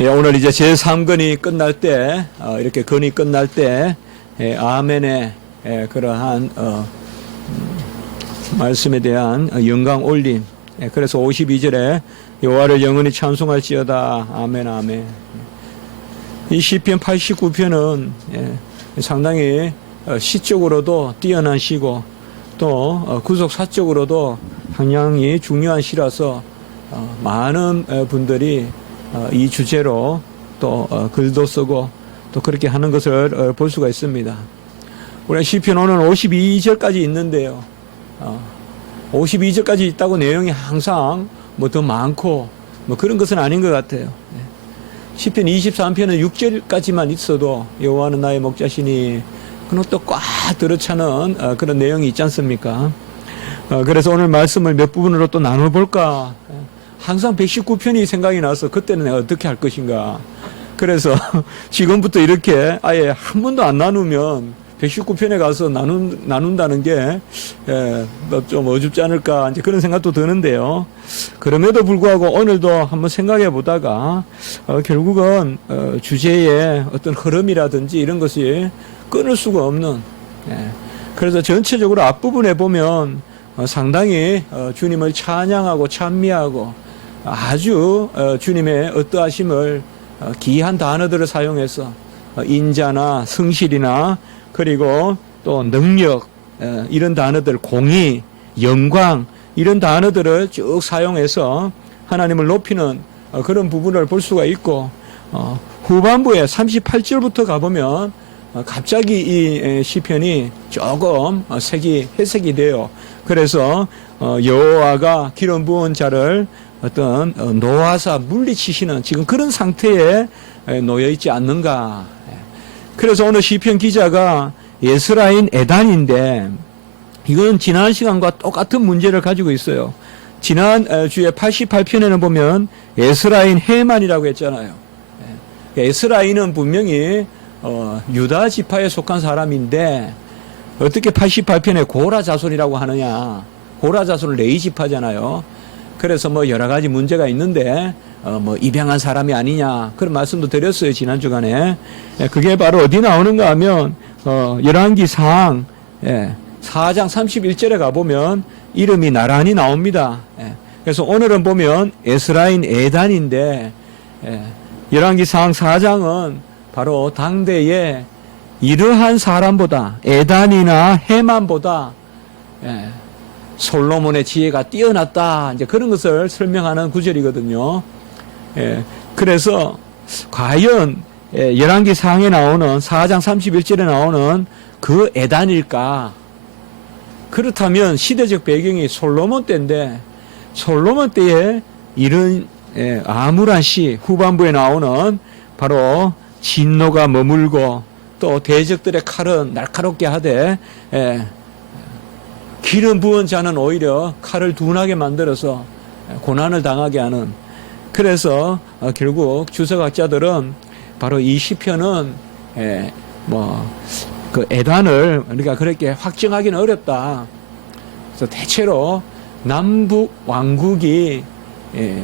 오늘 이제 제3건이 끝날 때, 이렇게 건이 끝날 때, 아멘의 그러한, 말씀에 대한 영광 올림. 그래서 52절에 여호와를 영원히 찬송할지어다. 아멘, 아멘. 이 시편 89편은 상당히 시적으로도 뛰어난 시고, 또 구속사적으로도 상당히 중요한 시라서 많은 분들이 이 주제로 또 글도 쓰고 또 그렇게 하는 것을 볼 수가 있습니다. 우리 시편 오늘 52절까지 있는데요. 52절까지 있다고 내용이 항상 뭐 더 많고 뭐 그런 것은 아닌 것 같아요. 시편 23편은 6절까지만 있어도 여호와는 나의 목자시니 그는 또 꽉 들어차는 그런 내용이 있지 않습니까? 그래서 오늘 말씀을 몇 부분으로 또 나눠볼까? 항상 119편이 생각이 나서 그때는 내가 어떻게 할 것인가. 그래서 지금부터 이렇게 아예 한 번도 안 나누면 119편에 가서 나눈다는 게 좀 어줍지 않을까 이제 그런 생각도 드는데요. 그럼에도 불구하고 오늘도 한번 생각해 보다가 결국은 주제의 어떤 흐름이라든지 이런 것이 끊을 수가 없는 그래서 전체적으로 앞부분에 보면 상당히 주님을 찬양하고 찬미하고 아주 주님의 어떠하심을 기이한 단어들을 사용해서 인자나 성실이나 그리고 또 능력 이런 단어들 공의, 영광 이런 단어들을 쭉 사용해서 하나님을 높이는 그런 부분을 볼 수가 있고 후반부에 38절부터 가보면 갑자기 이 시편이 조금 해석이 돼요. 그래서 여호와가 기름 부은 자를 어떤 노하사 물리치시는 지금 그런 상태에 놓여 있지 않는가. 그래서 오늘 시편 기자가 예스라인 에단인데 이건 지난 시간과 똑같은 문제를 가지고 있어요. 지난 주에 88편에는 보면 에스라인 헤만이라고 했잖아요. 에스라인은 분명히 유다 지파에 속한 사람인데 어떻게 88편에 고라 자손이라고 하느냐. 고라 자손은 레위 지파잖아요. 그래서 뭐 여러 가지 문제가 있는데 뭐 입양한 사람이 아니냐 그런 말씀도 드렸어요 지난 주간에. 그게 바로 어디 나오는가 하면 열왕기상 4장 31절에 가보면 이름이 나란히 나옵니다. 그래서 오늘은 보면 에스라인 에단인데 열왕기상 4장은 바로 당대에 이러한 사람보다 에단이나 헤만보다 솔로몬의 지혜가 뛰어났다. 이제 그런 것을 설명하는 구절이거든요. 그래서 과연 열왕기상에 나오는 4장 31절에 나오는 그 에단일까? 그렇다면 시대적 배경이 솔로몬 때인데 솔로몬 때에 이런 암울한 시 후반부에 나오는 바로 진노가 머물고 또 대적들의 칼은 날카롭게 하되 기름 부은 자는 오히려 칼을 둔하게 만들어서 고난을 당하게 하는. 그래서 결국 주석학자들은 바로 이 시편은 그 에단을 우리가 그렇게 확정하기는 어렵다. 그래서 대체로 남북 왕국이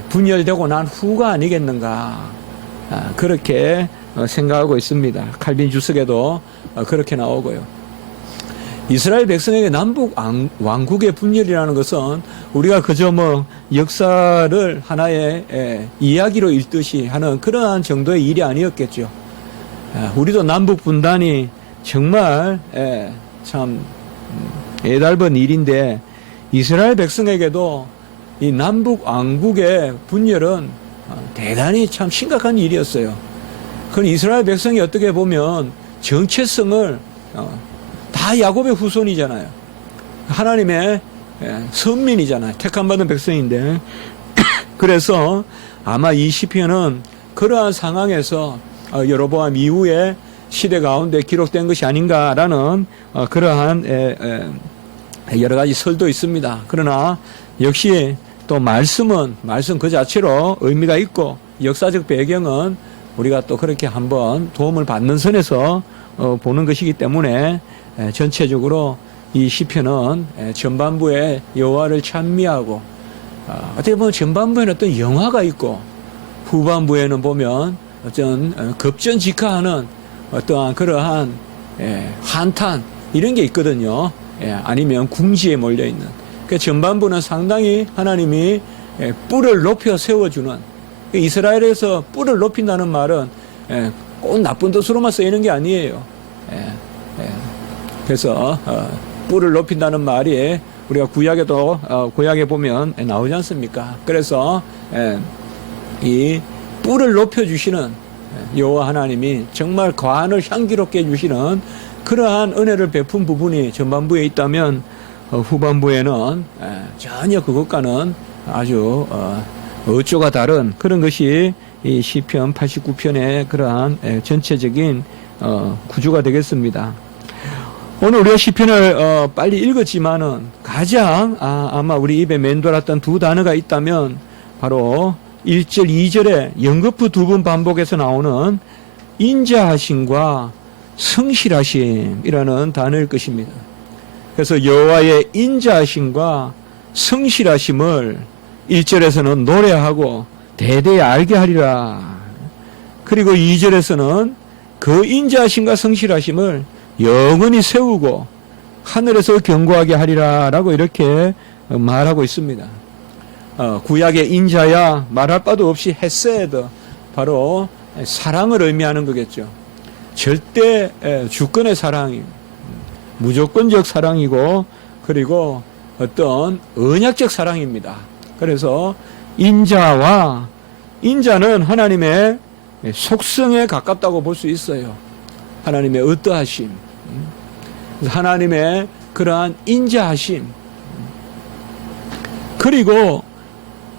분열되고 난 후가 아니겠는가 그렇게 생각하고 있습니다. 칼빈 주석에도 그렇게 나오고요. 이스라엘 백성에게 남북 왕국의 분열이라는 것은 우리가 그저 뭐 역사를 하나의 이야기로 읽듯이 하는 그러한 정도의 일이 아니었겠죠. 우리도 남북 분단이 정말 참 애달픈 일인데 이스라엘 백성에게도 이 남북 왕국의 분열은 대단히 참 심각한 일이었어요. 그건 이스라엘 백성이 어떻게 보면 정체성을 다 야곱의 후손이잖아요. 하나님의 선민이잖아요. 택함받은 백성인데 그래서 아마 이 시편은 그러한 상황에서 여로보암 이후에 시대 가운데 기록된 것이 아닌가라는 그러한 여러 가지 설도 있습니다. 그러나 역시 또 말씀 그 자체로 의미가 있고 역사적 배경은 우리가 또 그렇게 한번 도움을 받는 선에서 보는 것이기 때문에 전체적으로 이 시편은 전반부에 여호와를 찬미하고 어떻게 보면 전반부에는 어떤 영화가 있고 후반부에는 보면 어떤 급전직하하는 어떠한 그러한 한탄 이런 게 있거든요. 아니면 궁지에 몰려 있는. 그 전반부는 상당히 하나님이 뿔을 높여 세워주는. 이스라엘에서 뿔을 높인다는 말은 꼭 나쁜 뜻으로만 쓰이는 게 아니에요. 그래서 뿔을 높인다는 말이 우리가 구약에 보면 나오지 않습니까? 그래서 이 뿔을 높여주시는 여호와 하나님이 정말 관을 향기롭게 해주시는 그러한 은혜를 베푼 부분이 전반부에 있다면 후반부에는 전혀 그것과는 아주 어조가 다른 그런 것이 이 시편 89편의 그러한 전체적인 구조가 되겠습니다. 오늘 우리가 시편을 빨리 읽었지만은 가장 아마 우리 입에 맴돌았던 두 단어가 있다면 바로 1절, 2절에 연거푸 두 번 반복해서 나오는 인자하심과 성실하심이라는 단어일 것입니다. 그래서 여호와의 인자하심과 성실하심을 1절에서는 노래하고 대대에 알게 하리라. 그리고 2절에서는 그 인자하심과 성실하심을 영원히 세우고 하늘에서 견고하게 하리라 라고 이렇게 말하고 있습니다. 구약의 인자야 말할 바도 없이 헤세드, 바로 사랑을 의미하는 거겠죠. 절대 주권의 사랑이 무조건적 사랑이고 그리고 어떤 언약적 사랑입니다. 그래서 인자는 하나님의 속성에 가깝다고 볼 수 있어요. 하나님의 어떠하심, 하나님의 그러한 인자하심, 그리고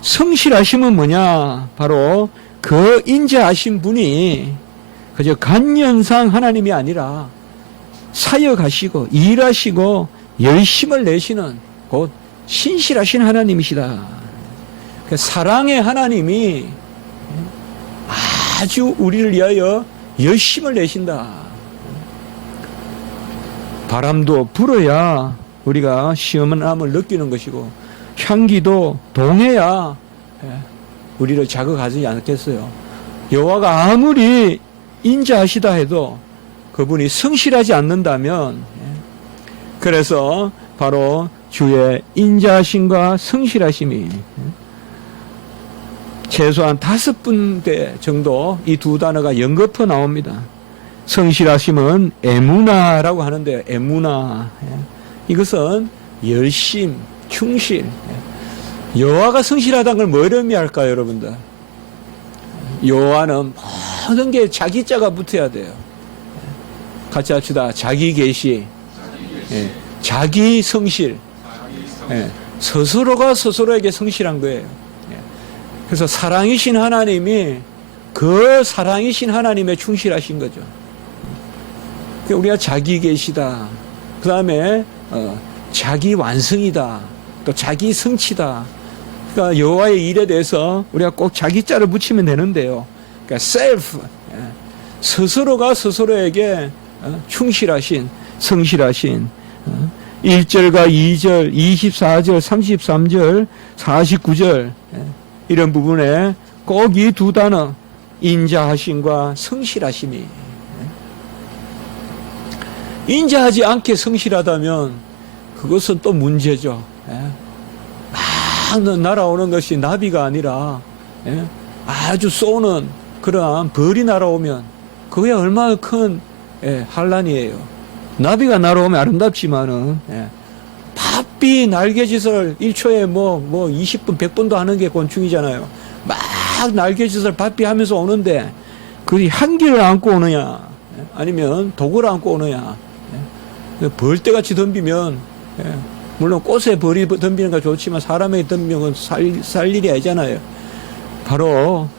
성실하심은 뭐냐? 바로 그 인자하신 분이 그저 간연상 하나님이 아니라 사역하시고 일하시고 열심을 내시는 곧 신실하신 하나님이시다. 사랑의 하나님이 아주 우리를 위하여 열심을 내신다. 바람도 불어야 우리가 시원함을 느끼는 것이고 향기도 동해야 우리를 자극하지 않겠어요. 여호와가 아무리 인자하시다 해도 그분이 성실하지 않는다면, 그래서 바로 주의 인자하심과 성실하심이 최소한 5군데 정도 이 두 단어가 연거푸 나옵니다. 성실하심은 에무나라고 하는데요. 에무나. 이것은 열심, 충실. 여호와가 성실하다는 걸 뭘 의미할까요, 여러분들? 여호와는 모든 게 자기 자가 붙어야 돼요. 같이 합시다. 자기 계시, 자기 성실. 스스로가 스스로에게 성실한 거예요. 그래서 사랑이신 하나님이 그 사랑이신 하나님에 충실하신 거죠. 우리가 자기 계시다. 그 다음에 자기 완성이다. 또 자기 성취다. 그러니까 여호와의 일에 대해서 우리가 꼭 자기 자를 붙이면 되는데요. 그러니까 self, 스스로가 스스로에게 충실하신, 성실하신 1절과 2절, 24절, 33절, 49절 이런 부분에 꼭 이 두 단어 인자하심과 성실하심이, 인자하지 않게 성실하다면 그것은 또 문제죠. 막 날아오는 것이 나비가 아니라 아주 쏘는 그러한 벌이 날아오면 그게 얼마나 큰 환란이에요. 나비가 날아오면 아름답지만은 바삐 날개짓을 1초에 뭐 20분 100분도 하는 게 곤충이잖아요. 막 날개짓을 바삐 하면서 오는데 그 향기를 안고 오느냐 아니면 독을 안고 오느냐. 벌떼같이 덤비면 물론 꽃에 벌이 덤비는 건 좋지만 사람에게 덤비면 살 일이 아니잖아요. 바로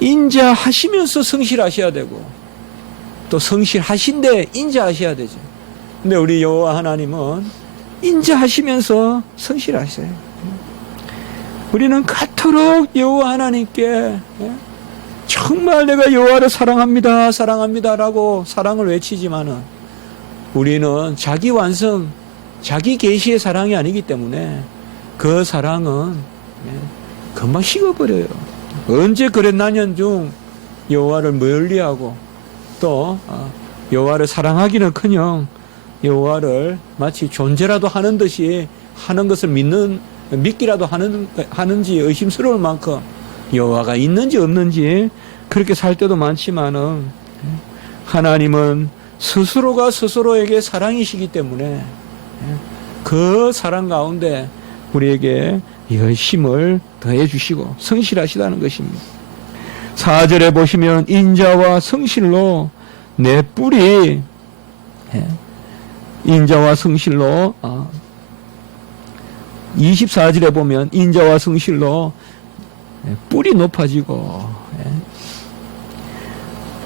인자하시면서 성실하셔야 되고 또 성실하신데 인자하셔야 되죠. 근데 우리 여호와 하나님은 인자하시면서 성실하세요. 우리는 그토록 여호와 하나님께 정말 내가 여호와를 사랑합니다, 사랑합니다라고 사랑을 외치지만은 우리는 자기 완성, 자기 계시의 사랑이 아니기 때문에 그 사랑은 금방 식어버려요. 언제 그랬나년 중 여호와를 멀리하고 또 여호와를 사랑하기는커녕 여호와를 마치 존재라도 하는 듯이 하는 것을 믿기라도 하는지 의심스러울 만큼 여호와가 있는지 없는지 그렇게 살 때도 많지만은 하나님은 스스로가 스스로에게 사랑이시기 때문에 그 사랑 가운데 우리에게 열심을 더해 주시고 성실하시다는 것입니다. 4절에 보시면 인자와 성실로 내 뿔이 인자와 성실로 24절에 보면 인자와 성실로 뿔이 높아지고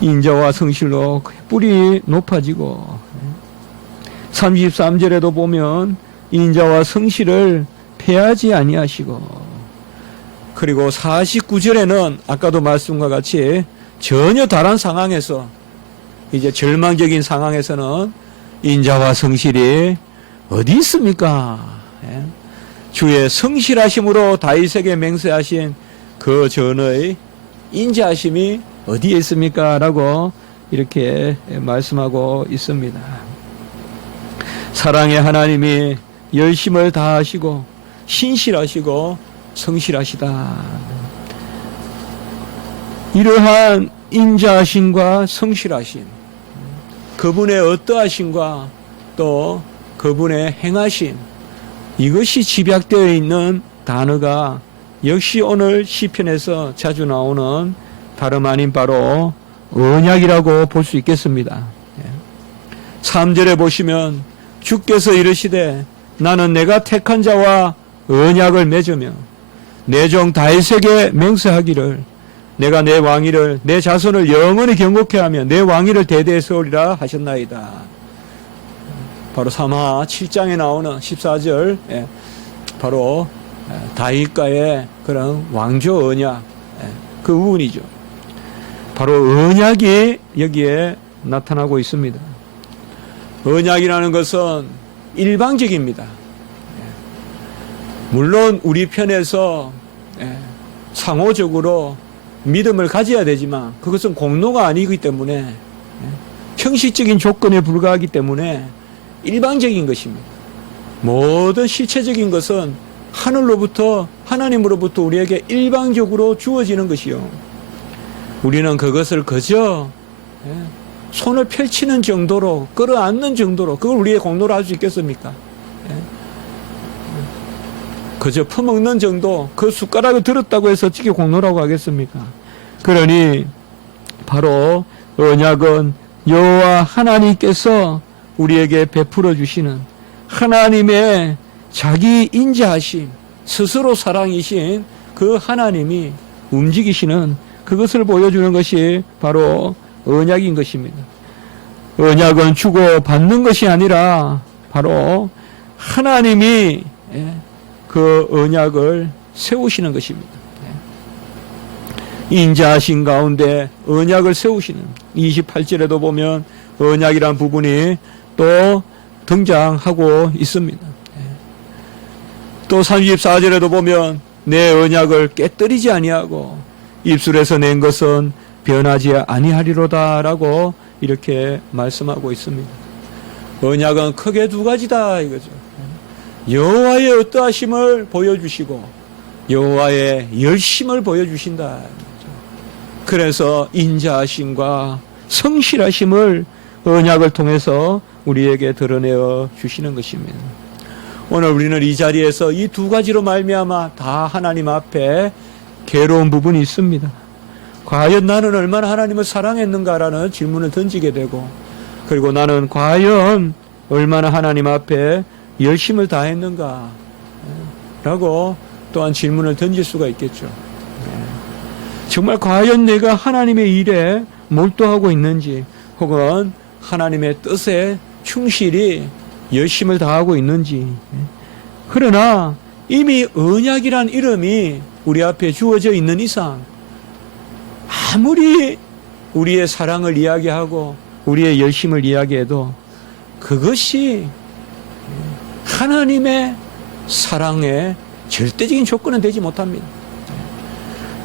인자와 성실로 뿔이 높아지고 33절에도 보면 인자와 성실을 패하지 아니하시고 그리고 49절에는 아까도 말씀과 같이 전혀 다른 상황에서 이제 절망적인 상황에서는 인자와 성실이 어디 있습니까? 주의 성실하심으로 다윗에게 맹세하신 그 전의 인자하심이 어디에 있습니까? 라고 이렇게 말씀하고 있습니다. 사랑의 하나님이 열심을 다하시고 신실하시고 성실하시다. 이러한 인자하심과 성실하심, 그분의 어떠하심과 또 그분의 행하심, 이것이 집약되어 있는 단어가 역시 오늘 시편에서 자주 나오는 다름 아닌 바로 언약이라고 볼 수 있겠습니다. 3절에 보시면 주께서 이르시되 나는 내가 택한 자와 언약을 맺으며 내 종 다윗에게 맹세하기를 내가 내 왕위를 내 자손을 영원히 경고케 하며 내 왕위를 대대에 세우리라 하셨나이다. 바로 사마 7장에 나오는 14절 바로 다윗과의 그런 왕조 언약 그 부분이죠. 바로 언약이 여기에 나타나고 있습니다. 언약이라는 것은 일방적입니다. 물론 우리 편에서 상호적으로 믿음을 가져야 되지만 그것은 공로가 아니기 때문에 형식적인 조건에 불과하기 때문에 일방적인 것입니다. 모든 실체적인 것은 하늘로부터 하나님으로부터 우리에게 일방적으로 주어지는 것이요. 우리는 그것을 그저 손을 펼치는 정도로 끌어안는 정도로 그걸 우리의 공로로 할 수 있겠습니까? 그저 퍼먹는 정도 그 숟가락을 들었다고 해서 어떻게 공로라고 하겠습니까? 그러니 바로 언약은 여호와 하나님께서 우리에게 베풀어 주시는 하나님의 자기 인자하심 스스로 사랑이신 그 하나님이 움직이시는 그것을 보여주는 것이 바로 언약인 것입니다. 언약은 주고 받는 것이 아니라 바로 하나님이 그 언약을 세우시는 것입니다. 인자하신 가운데 언약을 세우시는 28절에도 보면 언약이란 부분이 또 등장하고 있습니다. 또 34절에도 보면 내 언약을 깨뜨리지 아니하고 입술에서 낸 것은 변하지 아니하리로다라고 이렇게 말씀하고 있습니다. 언약은 크게 두 가지다 이거죠. 여호와의 어떠하심을 보여주시고 여호와의 열심을 보여주신다. 그래서 인자하심과 성실하심을 언약을 통해서 우리에게 드러내어 주시는 것입니다. 오늘 우리는 이 자리에서 이 두 가지로 말미암아 다 하나님 앞에 괴로운 부분이 있습니다. 과연 나는 얼마나 하나님을 사랑했는가라는 질문을 던지게 되고 그리고 나는 과연 얼마나 하나님 앞에 열심을 다했는가 라고 또한 질문을 던질 수가 있겠죠. 정말 과연 내가 하나님의 일에 몰두하고 있는지 혹은 하나님의 뜻에 충실히 열심을 다하고 있는지. 그러나 이미 언약이란 이름이 우리 앞에 주어져 있는 이상 아무리 우리의 사랑을 이야기하고 우리의 열심을 이야기해도 그것이 하나님의 사랑의 절대적인 조건은 되지 못합니다.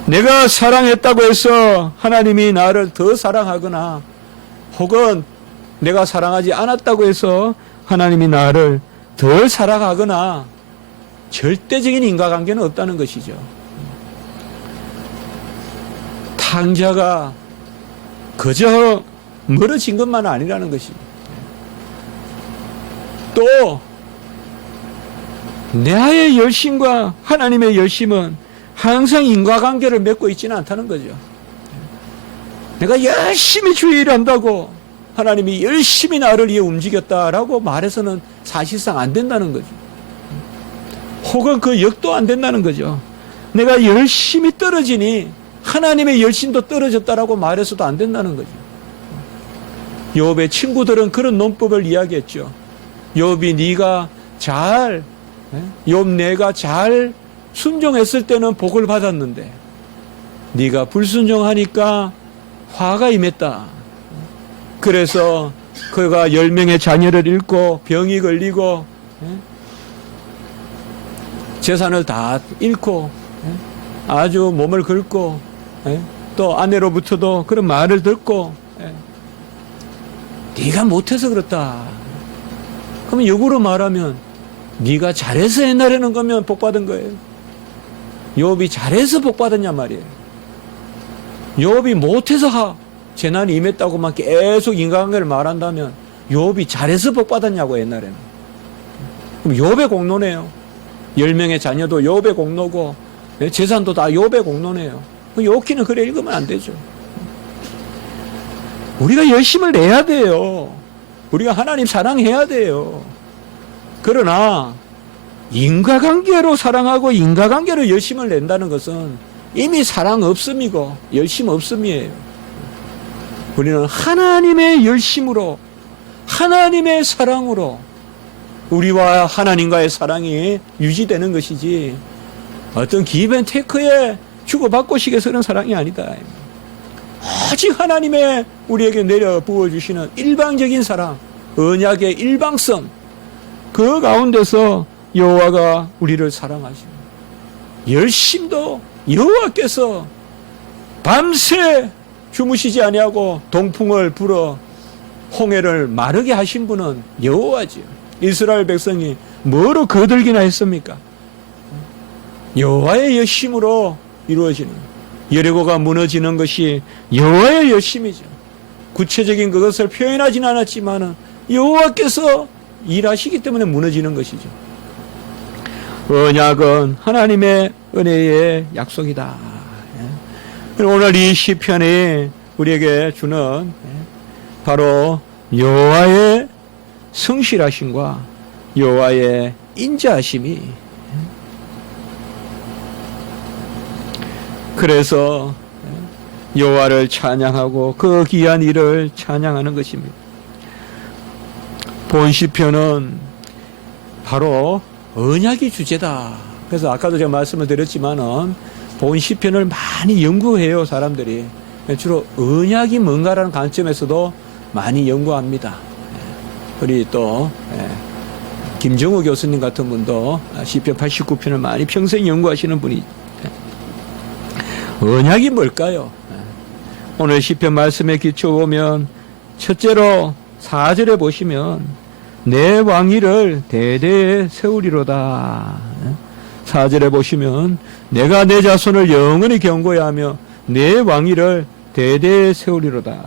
내가 사랑했다고 해서 하나님이 나를 더 사랑하거나 혹은 내가 사랑하지 않았다고 해서 하나님이 나를 덜 사랑하거나 절대적인 인과관계는 없다는 것이죠. 탕자가 그저 멀어진 것만 아니라는 것입니다. 또 나의 열심과 하나님의 열심은 항상 인과관계를 맺고 있지는 않다는 거죠. 내가 열심히 주의 일을 한다고 하나님이 열심히 나를 위해 움직였다라고 말해서는 사실상 안 된다는 거죠. 혹은 그 역도 안 된다는 거죠. 내가 열심히 떨어지니 하나님의 열심도 떨어졌다라고 말해서도 안 된다는 거죠. 욥의 친구들은 그런 논법을 이야기했죠. 욥이 네가 잘 욥 내가 잘 순종했을 때는 복을 받았는데 네가 불순종하니까 화가 임했다. 그래서 그가 10명의 자녀를 잃고 병이 걸리고 재산을 다 잃고 아주 몸을 긁고 또 아내로부터도 그런 말을 듣고 네가 못해서 그렇다. 그러면 역으로 말하면 네가 잘해서 옛날에는 거면 복받은 거예요. 욥이 잘해서 복받았냐 말이에요. 욥이 못해서 재난이 임했다고만 계속 인간관계를 말한다면 욥이 잘해서 복받았냐고 옛날에는. 그럼 욥의 공로네요. 10명의 자녀도 욥의 공로고 재산도 다 욥의 공로네요. 욥기는 그래 읽으면 안 되죠. 우리가 열심을 내야 돼요. 우리가 하나님 사랑해야 돼요. 그러나 인과관계로 사랑하고 인과관계로 열심을 낸다는 것은 이미 사랑 없음이고 열심 없음이에요. 우리는 하나님의 열심으로 하나님의 사랑으로 우리와 하나님과의 사랑이 유지되는 것이지 어떤 기브앤테이크에 주고받고식에서 그런 사랑이 아니다. 오직 하나님의 우리에게 내려 부어주시는 일방적인 사랑, 언약의 일방성, 그 가운데서 여호와가 우리를 사랑하시고 열심도 여호와께서 밤새 주무시지 아니하고 동풍을 불어 홍해를 마르게 하신 분은 여호와지요. 이스라엘 백성이 뭐로 거들기나 했습니까? 여호와의 열심으로 이루어지는, 여리고가 무너지는 것이 여호와의 열심이죠. 구체적인 그것을 표현하지는 않았지만 여호와께서 일하시기 때문에 무너지는 것이죠. 언약은 하나님의 은혜의 약속이다. 오늘 이 시편이 우리에게 주는 바로 여호와의 성실하심과 여호와의 인자하심이, 그래서 여호와를 찬양하고 그 귀한 일을 찬양하는 것입니다. 본 시편은 바로 언약이 주제다. 그래서 아까도 제가 말씀을 드렸지만은 본 시편을 많이 연구해요, 사람들이. 주로 언약이 뭔가라는 관점에서도 많이 연구합니다. 우리 또 김정우 교수님 같은 분도 시편 89편을 많이 평생 연구하시는 분이. 언약이 뭘까요? 오늘 시편 말씀에 기초보면 첫째로 4절에 보시면 내 왕위를 대대에 세우리로다. 4절에 보시면 내가 내 자손을 영원히 경고해야 하며 내 왕위를 대대에 세우리로다.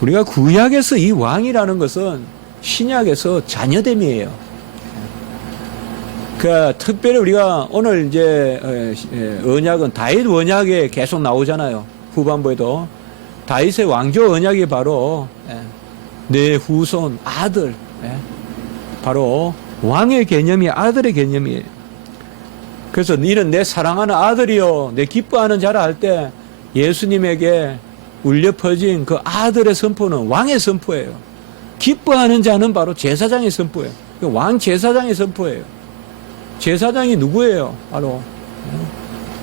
우리가 구약에서 이 왕이라는 것은 신약에서 자녀됨이에요. 특별히 우리가 오늘 이제 언약은 다윗 언약에 계속 나오잖아요. 후반부에도 다윗의 왕조 언약이 바로 내 후손 아들, 바로 왕의 개념이 아들의 개념이에요. 그래서 너는 내 사랑하는 아들이요 내 기뻐하는 자라 할 때 예수님에게 울려 퍼진 그 아들의 선포는 왕의 선포예요. 기뻐하는 자는 바로 제사장의 선포예요. 왕 제사장의 선포예요. 제사장이 누구예요? 바로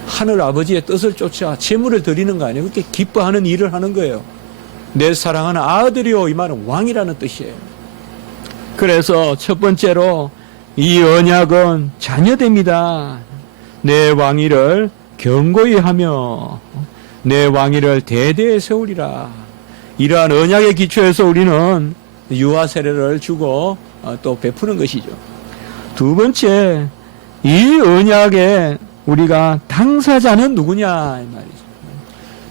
하늘 아버지의 뜻을 쫓아 제물을 드리는 거 아니에요. 그렇게 기뻐하는 일을 하는 거예요. 내 사랑하는 아들이요, 이 말은 왕이라는 뜻이에요. 그래서 첫 번째로 이 언약은 자녀됩니다. 내 왕위를 견고히 하며 내 왕위를 대대에 세우리라. 이러한 언약의 기초에서 우리는 유아 세례를 주고 또 베푸는 것이죠. 두 번째, 이 언약에 우리가 당사자는 누구냐 이 말이죠.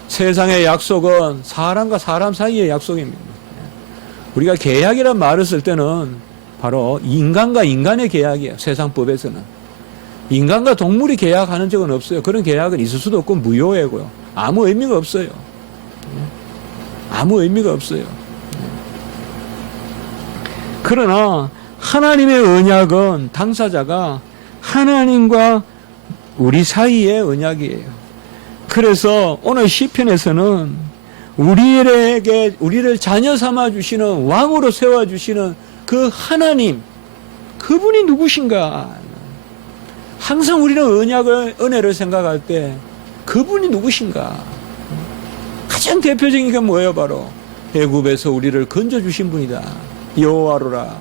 세상의 약속은 사람과 사람 사이의 약속입니다. 우리가 계약이란 말을 쓸 때는 바로 인간과 인간의 계약이에요. 세상법에서는. 인간과 동물이 계약하는 적은 없어요. 그런 계약은 있을 수도 없고 무효이고요. 아무 의미가 없어요. 아무 의미가 없어요. 그러나 하나님의 언약은 당사자가 하나님과 우리 사이의 언약이에요. 그래서 오늘 시편에서는 우리를 자녀 삼아 주시는 왕으로 세워 주시는 그 하나님, 그분이 누구신가? 항상 우리는 은혜를 생각할 때 그분이 누구신가? 가장 대표적인 게 뭐예요? 바로 애굽에서 우리를 건져 주신 분이다. 여호와로라.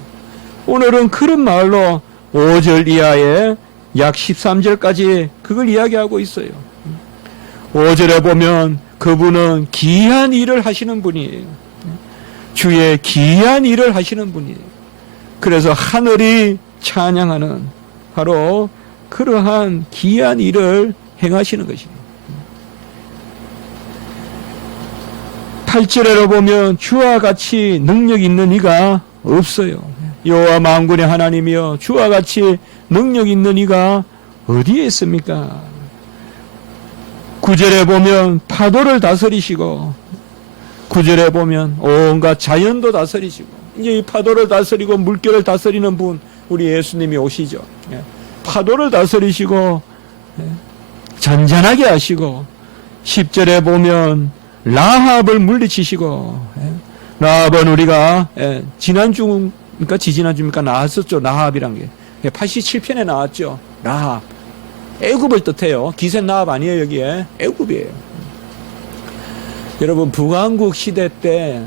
오늘은 그런 말로 5절 이하에 약 13절까지 그걸 이야기하고 있어요. 5절에 보면 그분은 기이한 일을 하시는 분이에요. 주의 기이한 일을 하시는 분이에요. 그래서 하늘이 찬양하는 바로 그러한 기이한 일을 행하시는 것입니다. 8절에로 보면 주와 같이 능력 있는 이가 없어요. 여호와 만군의 하나님이여 주와 같이 능력 있는 이가 어디에 있습니까? 9절에 보면 파도를 다스리시고 9절에 보면 온갖 자연도 다스리시고 이제 이 파도를 다스리고 물결을 다스리는 분 우리 예수님이 오시죠. 파도를 다스리시고 잔잔하게 하시고 10절에 보면 라합을 물리치시고 라합은 우리가 지난주입니까 지지난주입니까 나왔었죠. 라합이란 게 87편에 나왔죠. 라합 애굽을 뜻해요. 기생 라합 아니에요. 여기에 애굽이에요. 여러분 북왕국 시대 때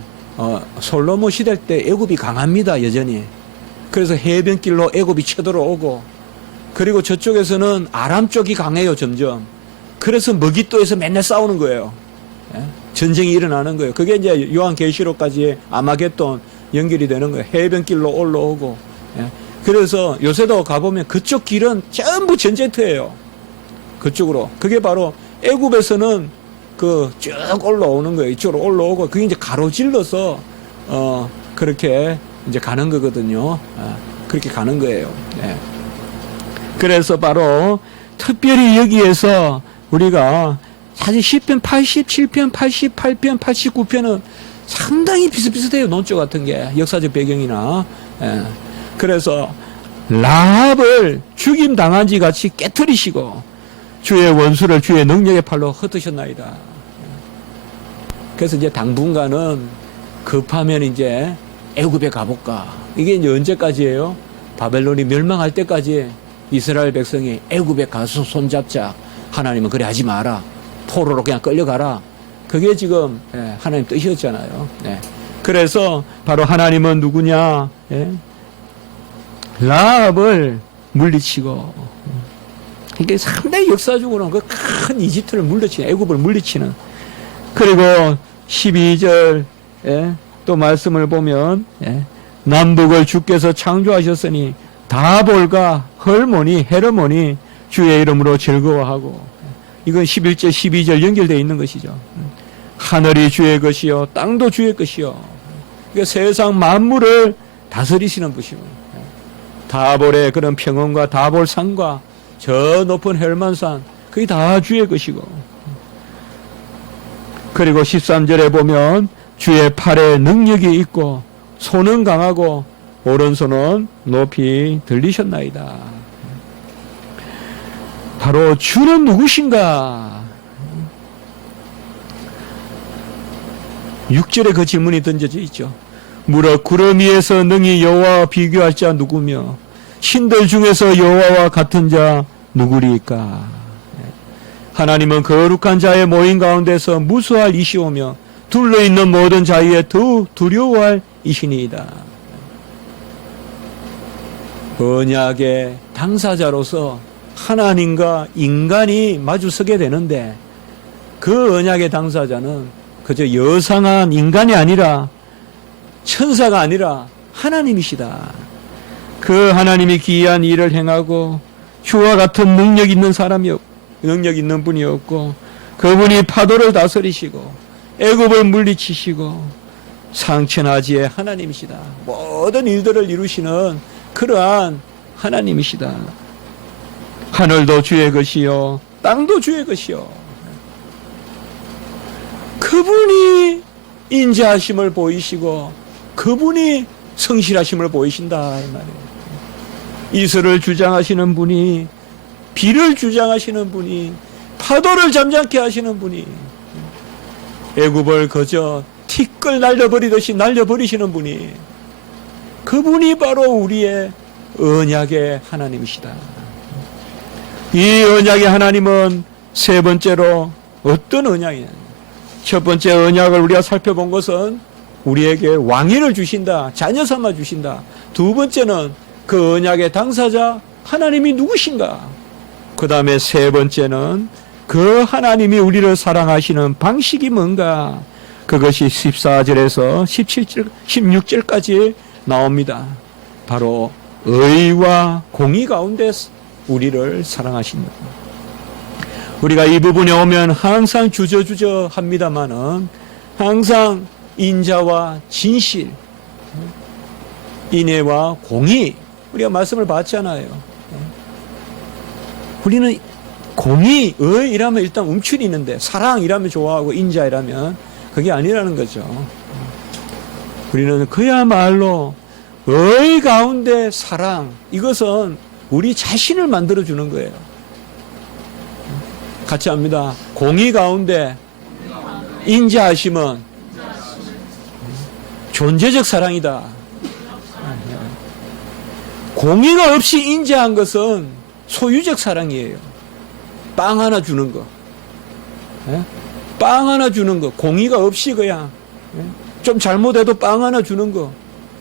솔로몬 시대 때 애굽이 강합니다. 여전히. 그래서 해변길로 애굽이 쳐들어오고 그리고 저쪽에서는 아람 쪽이 강해요. 점점. 그래서 머깃도에서 맨날 싸우는 거예요. 전쟁이 일어나는 거예요. 그게 이제 요한계시록까지 아마겟돈 연결이 되는 거예요. 해변길로 올라오고. 그래서 요새도 가보면 그쪽 길은 전부 전제트예요. 그쪽으로. 그게 바로 애굽에서는 쭉 올라오는 거예요. 이쪽으로 올라오고 그게 이제 가로질러서 그렇게 이제 가는 거거든요. 그렇게 가는 거예요. 그래서 바로 특별히 여기에서 우리가 사실 시편 87편, 88편, 89편은 상당히 비슷비슷해요. 논조 같은 게 역사적 배경이나. 그래서 라합을 죽임 당한지 같이 깨뜨리시고 주의 원수를 주의 능력의 팔로 흩으셨나이다. 그래서 이제 당분간은 급하면 이제 애굽에 가볼까. 이게 이제 언제까지예요? 바벨론이 멸망할 때까지 이스라엘 백성이 애굽에 가서 손잡자. 하나님은 그래 하지 마라. 포로로 그냥 끌려가라. 그게 지금 하나님 뜻이었잖아요. 그래서 바로 하나님은 누구냐? 라합을 물리치고 이게 상당히 역사적으로는 그 큰 이집트를 물리치는 애굽을 물리치는 그리고 12절 또 말씀을 보면 남북을 주께서 창조하셨으니 다볼과 헐모니 헤르모니 주의 이름으로 즐거워하고 이건 11절 12절 연결되어 있는 것이죠. 하늘이 주의 것이요 땅도 주의 것이요 그러니까 세상 만물을 다스리시는 분이시고 다볼의 그런 평원과 다볼산과 저 높은 헬만산 그게 다 주의 것이고 그리고 13절에 보면 주의 팔에 능력이 있고 손은 강하고 오른손은 높이 들리셨나이다. 바로 주는 누구신가? 6절에 그 질문이 던져져 있죠. 무릇 구름 위에서 능히 여호와와 비교할 자 누구며 신들 중에서 여호와와 같은 자 누구리까? 하나님은 거룩한 자의 모임 가운데서 무수할 이시오며 둘러있는 모든 자유에 더욱 두려워할 이시니이다. 언약의 당사자로서 하나님과 인간이 마주서게 되는데 그 언약의 당사자는 그저 여상한 인간이 아니라 천사가 아니라 하나님이시다. 그 하나님이 기이한 일을 행하고 주와 같은 능력 있는 능력 있는 분이었고 그분이 파도를 다스리시고 애굽을 물리치시고 상천하지의 하나님이시다. 모든 일들을 이루시는 그러한 하나님이시다. 하늘도 주의 것이요 땅도 주의 것이요. 그분이 인자하심을 보이시고 그분이 성실하심을 보이신다 이 말이에요. 이슬을 주장하시는 분이, 비를 주장하시는 분이, 파도를 잠잠케 하시는 분이, 애굽을 그저 티끌 날려버리듯이 날려버리시는 분이, 그분이 바로 우리의 언약의 하나님이시다. 이 언약의 하나님은 세 번째로 어떤 언약이냐? 첫 번째 언약을 우리가 살펴본 것은 우리에게 왕위를 주신다, 자녀 삼아 주신다. 두 번째는 그 언약의 당사자 하나님이 누구신가? 그 다음에 세 번째는 그 하나님이 우리를 사랑하시는 방식이 뭔가? 그것이 14절에서 17절, 16절까지 나옵니다. 바로 의와 공의 가운데 우리를 사랑하신다. 우리가 이 부분에 오면 항상 주저주저 합니다마는 항상 인자와 진실, 인애와 공의, 우리가 말씀을 봤잖아요. 우리는 공의, 의이라면 일단 움츠리는데 사랑이라면 좋아하고 인자이라면 그게 아니라는 거죠. 우리는 그야말로 의 가운데 사랑, 이것은 우리 자신을 만들어주는 거예요. 같이 합니다. 공의 가운데 인자하심은 존재적 사랑이다. 공의가 없이 인자한 것은 소유적 사랑이에요. 빵 하나 주는 거. 빵 하나 주는 거. 공의가 없이 그냥 좀 잘못해도 빵 하나 주는 거.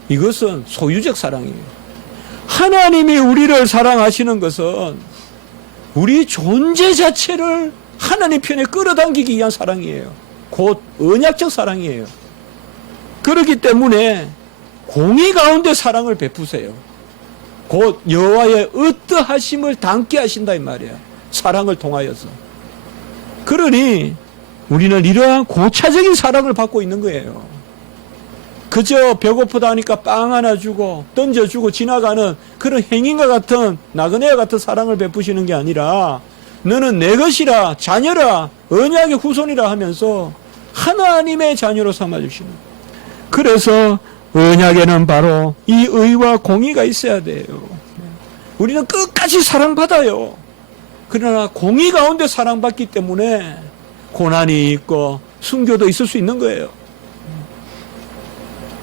이것은 소유적 사랑이에요. 하나님이 우리를 사랑하시는 것은 우리 존재 자체를 하나님 편에 끌어당기기 위한 사랑이에요. 곧 언약적 사랑이에요. 그렇기 때문에 공의 가운데 사랑을 베푸세요. 곧 여호와의 어떠하심을 담게 하신다 이 말이야. 사랑을 통하여서. 그러니 우리는 이러한 고차적인 사랑을 받고 있는 거예요. 그저 배고프다 하니까 빵 하나 주고 던져주고 지나가는 그런 행인과 같은 나그네와 같은 사랑을 베푸시는 게 아니라 너는 내 것이라 자녀라 언약의 후손이라 하면서 하나님의 자녀로 삼아주시는. 그래서 언약에는 바로 이 의와 공의가 있어야 돼요. 우리는 끝까지 사랑받아요. 그러나 공의 가운데 사랑받기 때문에 고난이 있고 순교도 있을 수 있는 거예요.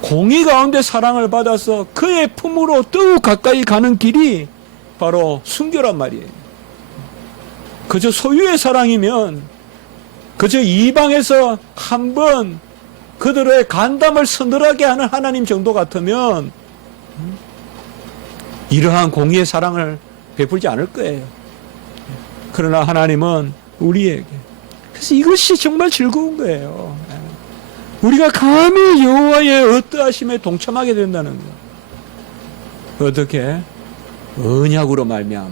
공의 가운데 사랑을 받아서 그의 품으로 더욱 가까이 가는 길이 바로 순교란 말이에요. 그저 소유의 사랑이면 그저 이방에서 한번 그들의 간담을 서늘하게 하는 하나님 정도 같으면 이러한 공의의 사랑을 베풀지 않을 거예요. 그러나 하나님은 우리에게, 그래서 이것이 정말 즐거운 거예요. 우리가 감히 여호와의 어떠하심에 동참하게 된다는 것. 어떻게? 언약으로 말미암아.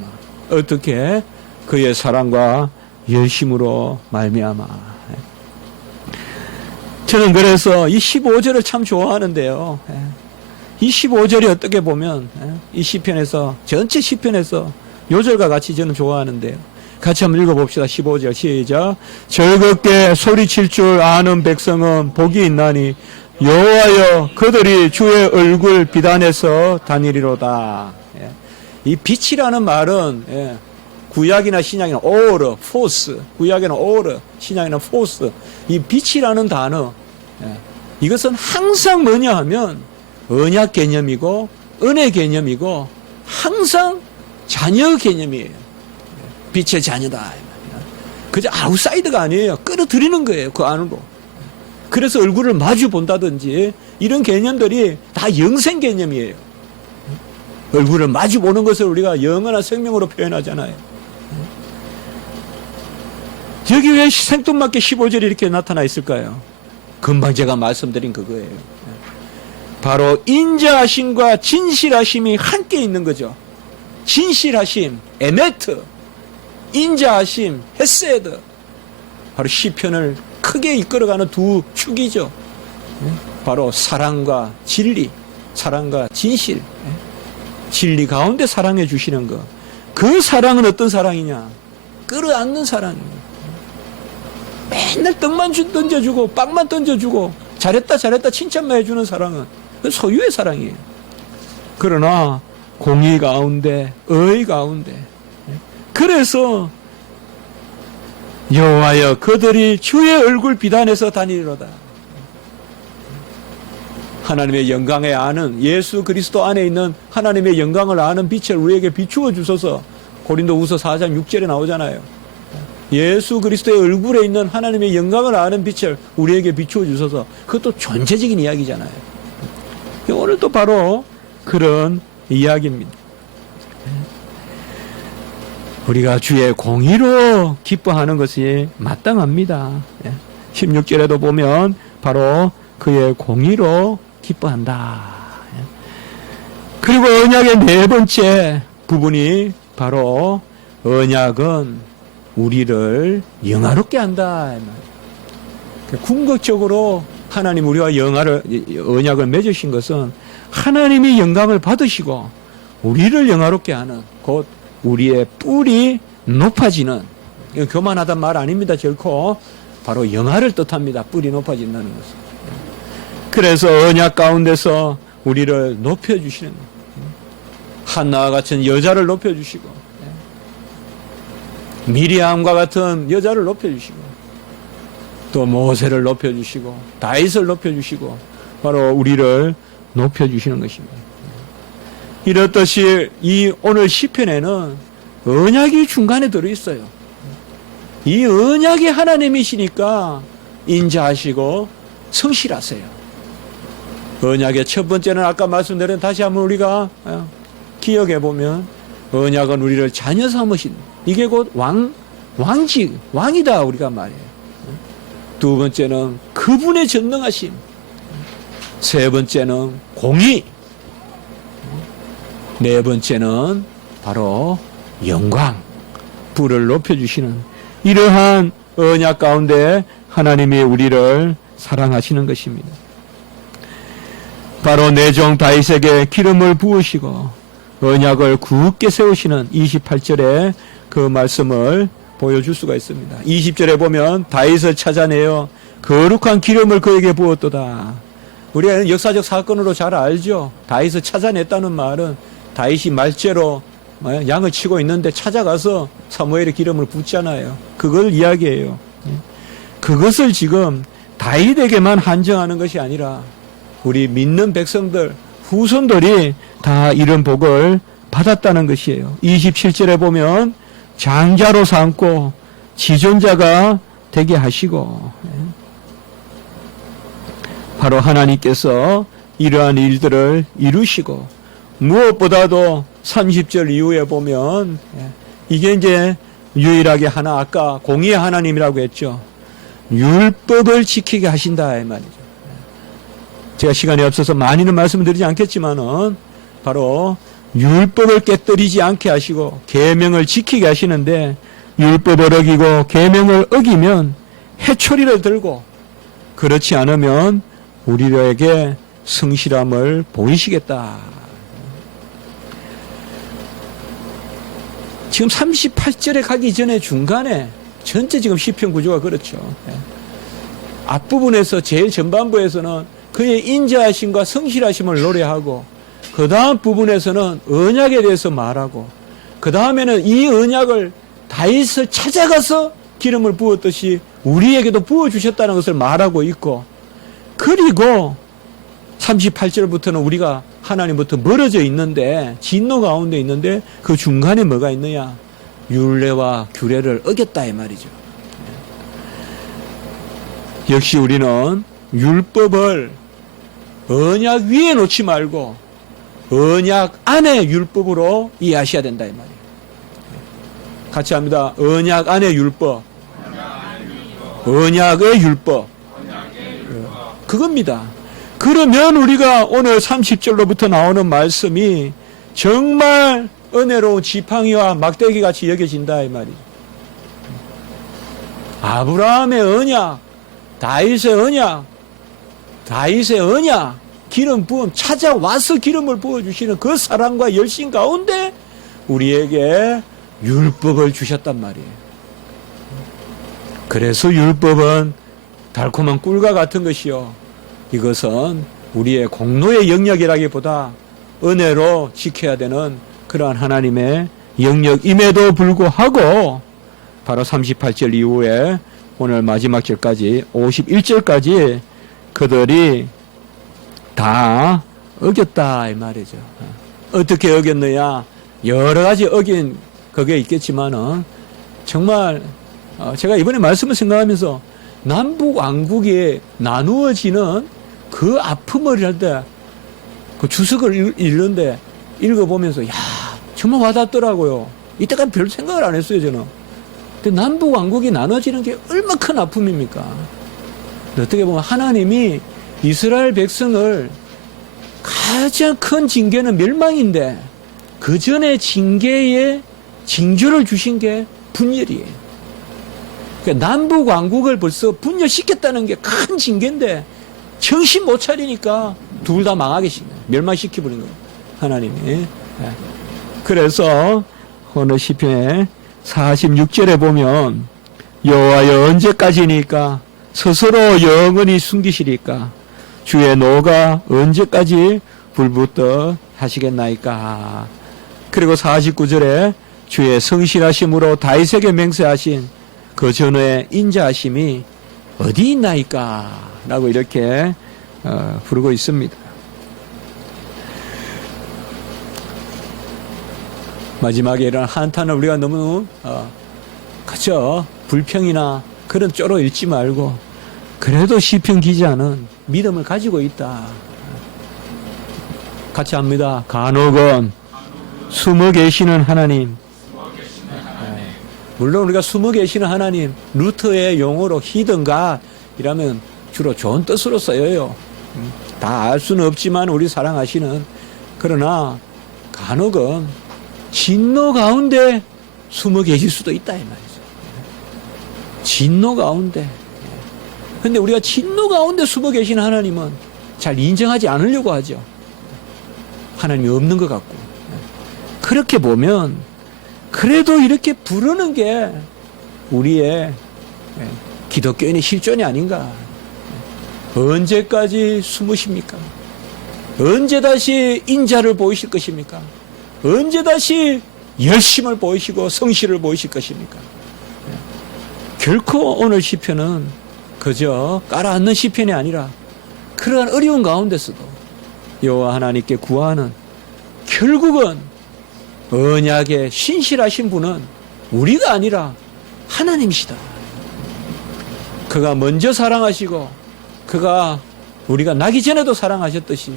어떻게? 그의 사랑과 열심으로 말미암아. 저는 그래서 이 15절을 참 좋아하는데요. 이 15절이 어떻게 보면 이 시편에서, 전체 시편에서 요절과 같이 저는 좋아하는데요. 같이 한번 읽어봅시다. 15절 시작. 즐겁게 소리칠 줄 아는 백성은 복이 있나니 여호와여 그들이 주의 얼굴 비단에서 다니리로다. 이 빛이라는 말은 구약이나 신약이나 오르, 포스, 구약에는 오르, 신약에는 포스. 이 빛이라는 단어, 이것은 항상 뭐냐 하면 언약 개념이고 은혜 개념이고 항상 자녀 개념이에요. 빛의 자녀다. 그저 아웃사이드가 아니에요. 끌어들이는 거예요. 그 안으로. 그래서 얼굴을 마주 본다든지 이런 개념들이 다 영생 개념이에요. 얼굴을 마주 보는 것을 우리가 영원한 생명으로 표현하잖아요. 여기 왜 생뚱맞게 15절이 이렇게 나타나 있을까요? 금방 제가 말씀드린 그거예요. 바로 인자하심과 진실하심이 함께 있는 거죠. 진실하심, 에메트, 인자하심, 헤세드. 바로 시편을 크게 이끌어가는 두 축이죠. 바로 사랑과 진리, 사랑과 진실. 진리 가운데 사랑해 주시는 것. 그 사랑은 어떤 사랑이냐? 끌어안는 사랑이에요. 맨날 떡만 던져주고 빵만 던져주고 잘했다 잘했다 칭찬만 해주는 사랑은 소유의 사랑이에요. 그러나 공의 가운데 의 가운데 그래서 여호와여 그들이 주의 얼굴 비단에서 다니리로다. 하나님의 영광에 아는 예수 그리스도 안에 있는 하나님의 영광을 아는 빛을 우리에게 비추어 주소서. 고린도후서 4장 6절에 나오잖아요. 예수 그리스도의 얼굴에 있는 하나님의 영광을 아는 빛을 우리에게 비추어 주소서. 그것도 존재적인 이야기잖아요. 오늘도 바로 그런 이야기입니다. 우리가 주의 공의로 기뻐하는 것이 마땅합니다. 16절에도 보면 바로 그의 공의로 기뻐한다. 그리고 언약의 네 번째 부분이 바로 언약은 우리를 영화롭게 한다. 궁극적으로 하나님 우리와 언약을 맺으신 것은 하나님이 영광을 받으시고 우리를 영화롭게 하는 곧 우리의 뿔이 높아지는, 이거 교만하단 말 아닙니다. 결코 바로 영화를 뜻합니다. 뿔이 높아진다는 것은. 그래서 언약 가운데서 우리를 높여주시는 한나와 같은 여자를 높여주시고 미리암과 같은 여자를 높여주시고 또 모세를 높여주시고 다윗을 높여주시고 바로 우리를 높여주시는 것입니다. 이렇듯이 이 오늘 시편에는 언약이 중간에 들어있어요. 이 언약이 하나님이시니까 인자하시고 성실하세요. 언약의 첫 번째는 아까 말씀드린 다시 한번 우리가 기억해 보면 언약은 우리를 자녀 삼으신, 이게 곧 왕직, 왕이다 우리가 말해요. 두 번째는 그분의 전능하심, 세 번째는 공의, 네 번째는 바로 영광, 부를 높여주시는 이러한 언약 가운데 하나님이 우리를 사랑하시는 것입니다. 바로 내 종 다윗에게 기름을 부으시고 언약을 굳게 세우시는 28절에 그 말씀을 보여줄 수가 있습니다. 20절에 보면 다윗을 찾아내어 거룩한 기름을 그에게 부었도다. 우리가 역사적 사건으로 잘 알죠. 다윗을 찾아냈다는 말은 다윗이 말죄로 양을 치고 있는데 찾아가서 사무엘의 기름을 붓잖아요. 그걸 이야기해요. 그것을 지금 다윗에게만 한정하는 것이 아니라 우리 믿는 백성들, 후손들이 다 이런 복을 받았다는 것이에요. 27절에 보면 장자로 삼고 지존자가 되게 하시고, 바로 하나님께서 이러한 일들을 이루시고, 무엇보다도 30절 이후에 보면 이게 이제 유일하게 하나, 아까 공의의 하나님이라고 했죠. 율법을 지키게 하신다 이 말이죠. 제가 시간이 없어서 많이는 말씀드리지 않겠지만은 바로 율법을 깨뜨리지 않게 하시고 계명을 지키게 하시는데, 율법을 어기고 계명을 어기면 해초리를 들고, 그렇지 않으면 우리에게 성실함을 보이시겠다. 지금 38절에 가기 전에 중간에 전체 지금 시편 구조가 그렇죠. 앞부분에서 제일 전반부에서는 그의 인자하심과 성실하심을 노래하고, 그 다음 부분에서는 언약에 대해서 말하고, 그 다음에는 이 언약을 다윗을 찾아가서 기름을 부었듯이 우리에게도 부어주셨다는 것을 말하고 있고, 그리고 38절부터는 우리가 하나님부터 멀어져 있는데, 진노 가운데 있는데, 그 중간에 뭐가 있느냐? 율례와 규례를 어겼다 이 말이죠. 역시 우리는 율법을 언약 위에 놓지 말고 언약 안에 율법으로 이해하셔야 된다 이 말이에요. 같이 합니다. 언약 안에 율법. 언약의 율법. 그겁니다. 그러면 우리가 오늘 30절로부터 나오는 말씀이 정말 은혜로운 지팡이와 막대기 같이 여겨진다 이 말이죠. 아브라함의 언약, 다윗의 언약, 기름 부음, 찾아와서 기름을 부어주시는 그 사랑과 열심 가운데 우리에게 율법을 주셨단 말이에요. 그래서 율법은 달콤한 꿀과 같은 것이요. 이것은 우리의 공로의 영역이라기보다 은혜로 지켜야 되는 그러한 하나님의 영역임에도 불구하고 바로 38절 이후에 오늘 마지막 절까지 51절까지 그들이 다 어겼다 이 말이죠. 어떻게 어겼느냐? 여러 가지 어긴 그게 있겠지만은 정말 제가 이번에 말씀을 생각하면서 남북 왕국이 나누어지는 그 아픔을 할 때 그 주석을 읽는데 읽어보면서 야 정말 와닿더라고요. 이때까지 별 생각을 안 했어요 저는. 근데 남북 왕국이 나눠지는 게 얼마나 큰 아픔입니까? 어떻게 보면 하나님이 이스라엘 백성을 가장 큰 징계는 멸망인데 그 전에 징계에 징조를 주신 게 분열이에요. 그러니까 남북 왕국을 벌써 분열시켰다는 게 큰 징계인데 정신 못 차리니까 둘 다 망하게 멸망시켜버린 거예요. 하나님이. 그래서 오늘 시편의 46절에 보면 여호와여 언제까지니까 스스로 영원히 숨기시리까 주의 노가 언제까지 불붙어 하시겠나이까. 그리고 49절에 주의 성실하심으로 다윗에게 맹세하신 그 전에 인자하심이 어디 있나이까 라고 이렇게 부르고 있습니다. 마지막에 이런 한탄을 우리가 너무 그저 불평이나 그런 쪼로 읽지 말고 그래도 시편 기자는 믿음을 가지고 있다. 같이 합니다. 간혹은 숨어 계시는 하나님. 물론 우리가 숨어 계시는 하나님, 루터의 용어로 히든가 이라면 주로 좋은 뜻으로 쓰여요. 다 알 수는 없지만 우리 사랑하시는, 그러나 간혹은 진노 가운데 숨어 계실 수도 있다 이 말이죠. 진노 가운데. 근데 우리가 진노 가운데 숨어 계신 하나님은 잘 인정하지 않으려고 하죠. 하나님이 없는 것 같고. 그렇게 보면 그래도 이렇게 부르는 게 우리의 기독교인의 실존이 아닌가. 언제까지 숨으십니까? 언제 다시 인자를 보이실 것입니까? 언제 다시 열심을 보이시고 성실을 보이실 것입니까? 결코 오늘 시편은 그저 깔아앉는 시편이 아니라 그러한 어려운 가운데서도 여호와 하나님께 구하는, 결국은 언약에 신실하신 분은 우리가 아니라 하나님이시다. 그가 먼저 사랑하시고 그가 우리가 나기 전에도 사랑하셨듯이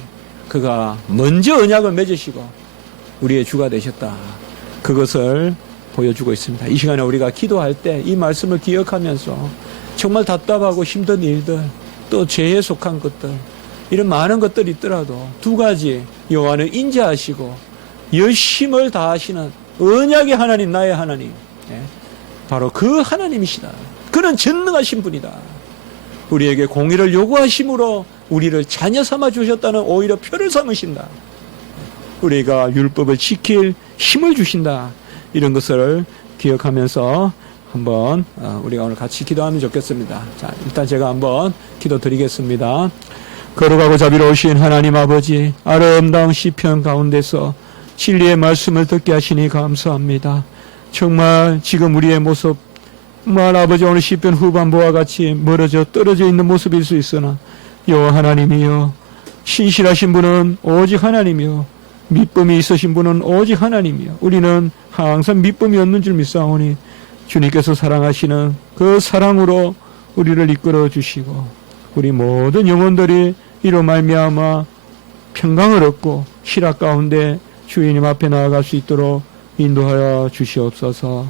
그가 먼저 언약을 맺으시고 우리의 주가 되셨다. 그것을 보여주고 있습니다. 이 시간에 우리가 기도할 때 이 말씀을 기억하면서 정말 답답하고 힘든 일들, 또 죄에 속한 것들, 이런 많은 것들이 있더라도 두 가지, 여호와는 인자하시고 열심을 다하시는 언약의 하나님, 나의 하나님, 바로 그 하나님이시다. 그는 전능하신 분이다. 우리에게 공의를 요구하심으로 우리를 자녀 삼아 주셨다는 오히려 표를 삼으신다. 우리가 율법을 지킬 힘을 주신다. 이런 것을 기억하면서 한번 우리가 오늘 같이 기도하면 좋겠습니다. 자, 일단 제가 한번 기도 드리겠습니다. 거룩하고 자비로우신 하나님 아버지, 아름다운 시편 가운데서 진리의 말씀을 듣게 하시니 감사합니다. 정말 지금 우리의 모습, 정말 아버지 오늘 시편 후반부와 같이 멀어져 떨어져 있는 모습일 수 있으나 여호와 하나님이여, 신실하신 분은 오직 하나님이여, 믿음이 있으신 분은 오직 하나님이여, 우리는 항상 믿음이 없는 줄 믿사오니 주님께서 사랑하시는 그 사랑으로 우리를 이끌어 주시고 우리 모든 영혼들이 이로 말미암아 평강을 얻고 희락 가운데 주님 앞에 나아갈 수 있도록 인도하여 주시옵소서.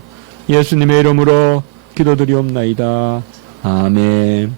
예수님의 이름으로 기도드리옵나이다. 아멘.